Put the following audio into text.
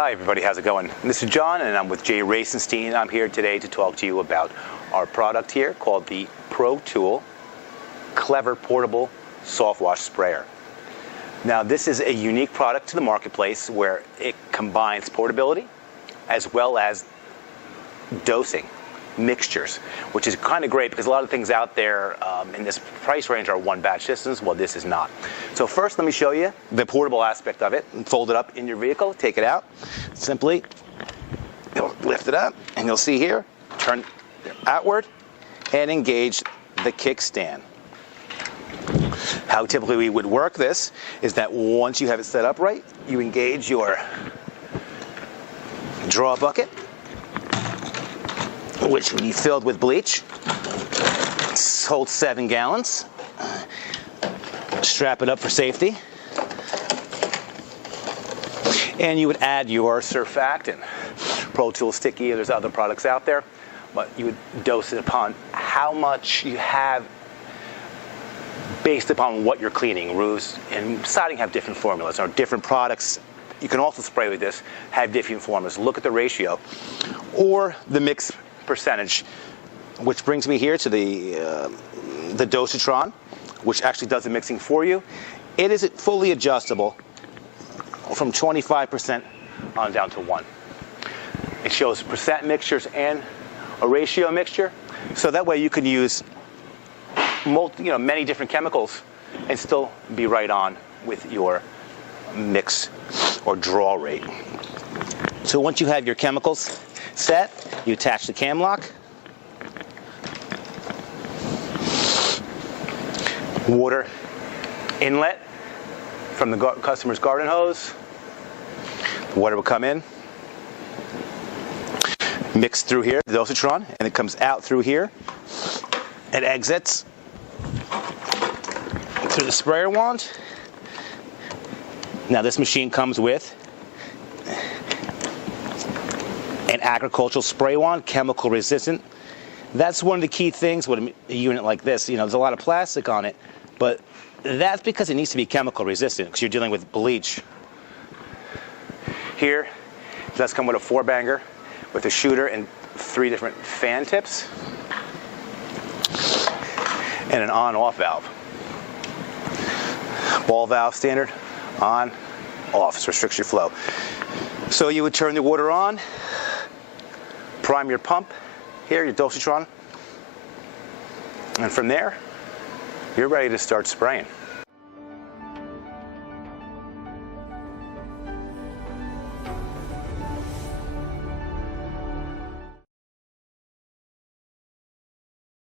Hi everybody, how's it going? This is John and I'm with J.Racenstein. I'm here today to talk to you about our product here called the ProTool Clever Portable Soft Wash Sprayer. Now this is a unique product to the marketplace where it combines portability as well as dosing mixtures, which is kind of great because a lot of things out there in this price range are one batch systems. Well, this is not. So first let me show you the portable aspect of it. Fold it up in your vehicle, take it out. Simply you'll lift it up and you'll see here, turn outward and engage the kickstand. How typically we would work this is that once you have it set up right, you engage your draw bucket, which will be filled with bleach. Holds 7 gallons. Strap it up for safety. And you would add your surfactant. ProTool Sticky, there's other products out there, but you would dose it upon how much you have based upon what you're cleaning. Roofs and siding have different formulas, or different products. You can also spray with this, have different formulas. Look at the ratio or the mix percentage, which brings me here to the dosatron, which actually does the mixing for you. It is fully adjustable from 25% on down to 1. It shows percent mixtures and a ratio mixture, so that way you can use many different chemicals and still be right on with your mix or draw rate. So once you have your chemicals set, you attach the cam lock, water inlet from the customer's garden hose. The water will come in, mix through here, the dosatron, and it comes out through here. It exits through the sprayer wand. Now this machine comes with an agricultural spray wand, chemical resistant. That's one of the key things with a unit like this. There's a lot of plastic on it, but that's because it needs to be chemical resistant because you're dealing with bleach. Here, it does come with a 4-banger with a shooter and 3 different fan tips and an on-off valve. Ball valve standard, on, off, so restricts your flow. So you would turn the water on, prime your pump here, your dosatron, and from there, you're ready to start spraying.